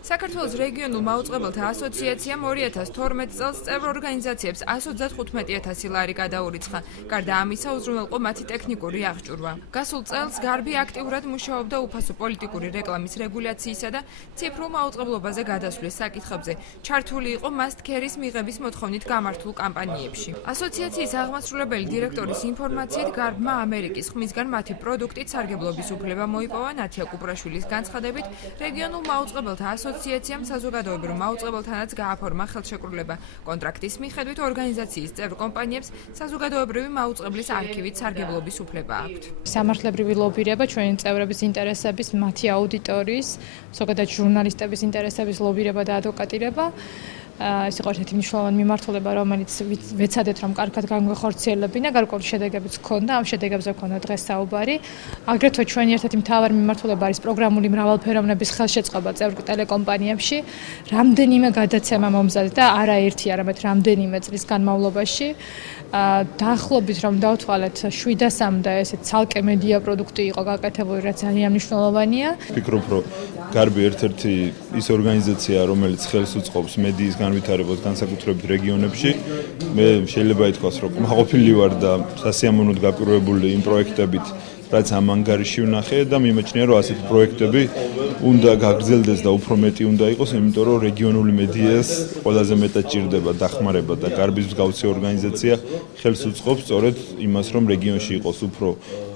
საქართველოს რეგიონულ მაუწყებელთა ასოციაციამ 2012 წელს წევრ ორგანიზაციებს 135,000 ლარი გადაურიცხა. გარდა ამისა, უზრუნველყო მათი ტექნიკური აღჭურვა. გასულ წელს გარბი აქტიურად მუშაობდა უფასო პოლიტიკური რეკლამის რეგულაციისა და ციფრულ მაუწყებლობაზე გადასვლის საკითხებზე. ჩართული იყო მასტქერის მიღების მოთხოვნით გამართულ კამპანიებში. ასოციაციის აღმასრულებელი დირექტორის ინფორმაციით, გარბმა ამერიკის ხმისგან მათი პროდუქტით სარგებლობის უფლება მოიპოვა. ნათია კუპრაშვილის განცხადებით, რეგიონულ მაუწყებელთა ასოციაციამ საზოგადოებრივ მაუწყებელთანაც გააფორმა ხელშეკრულება. კონტრაქტის მიხედვით ორგანიზაციის წევრ კომპანიებს საზოგადოებრივი მაუწყებლის არქივით სარგებლობის უფლება აქვთ. სამართლებრივი ლობირება ჩვენი წევრების ინტერესების, მათი აუდიტორიის, ზოგადად ჟურნალისტების ინტერესების ლობირება და ადვოკატირება. ეს იყო ერთ-ერთი მნიშვნელოვანი მიმართულება, რომელიც ვეცადეთ, რომ კარგად განვეხორციელებინა, გარკვეული შედეგებიც ჰქონდა, ამ შედეგებზე ჰქონდა დღეს საუბარი. აგრეთვე ჩვენი ერთ-ერთი მთავარი მიმართულება არის პროგრამული მრავალფეროვნების ხელშეწყობა წევრ ტელეკომპანიებში. რამდენიმე გადაცემა მომზადდა და არა ერთი, არამედ რამდენიმე წლის განმავლობაში. დაახლოებით რომ დავთვალეთ 700-მდე ესეთ ცალკე მედია პროდუქტი იყო გაკეთებული, რაც ძალიან მნიშვნელოვანია. ვფიქრობ, რომ გარბი ერთ-ერთი ის ორგანიზაცია, რომელიც ხელს უწყობს მედიის განვითარებას განსაკუთრებით რეგიონებში. მე შეიძლება ითქვას, რომ კმაყოფილი ვარ და სასიამოვნოდ გაპირობებული იმ პროექტებით, რაც ამ ანგარიში ვნახე და მიმაჩნია, რომ ასეთი პროექტები უნდა გაგრძელდეს და უფრო მეტი უნდა იყოს, იმიტომ რომ რეგიონული მედიას ყველაზე მეტად ჭირდება დახმარება და გარბის მსგავსი ორგანიზაცია ხელს უწყობს სწორედ იმას, რომ რეგიონში იყოს უფრო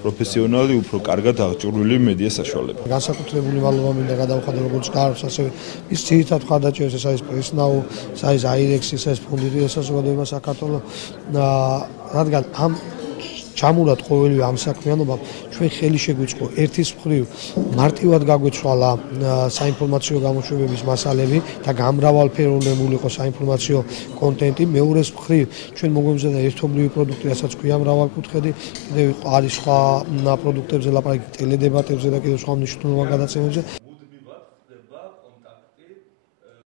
პროფესიონალი, უფრო კარგად აღჭურვილი მედია საშუალება. განსაკუთრებული მადლობა მინდა გადავხადო როგორც გარბს, ასევე ის ძირითად მხარდაჭერას, ეს არის პრესნაუ, ეს არის აირექსი, ეს არის ფონდი საზოგადოება საქართველოს, რადგან ამ ჩამურად ყოველივე ამ საქმიანობამ ჩვენ ხელი შეგვიწყო ერთის მხრივ მარტივად გაგვეცვალა საინფორმაციო გამოშვებების მასალები და გამრავალფეროვნებული იყო საინფორმაციო კონტენტი. მეორეს მხრივ ჩვენ მოგვემზადა ერთობლივი პროდუქტი, რასაც ქვია მრავალკუთხედი, კიდევ არის სხვა პროდუქტებზე ლაპარაკი, ტელედებატებზე და კიდევ სხვა მნიშვნელოვან გადაცემებზე.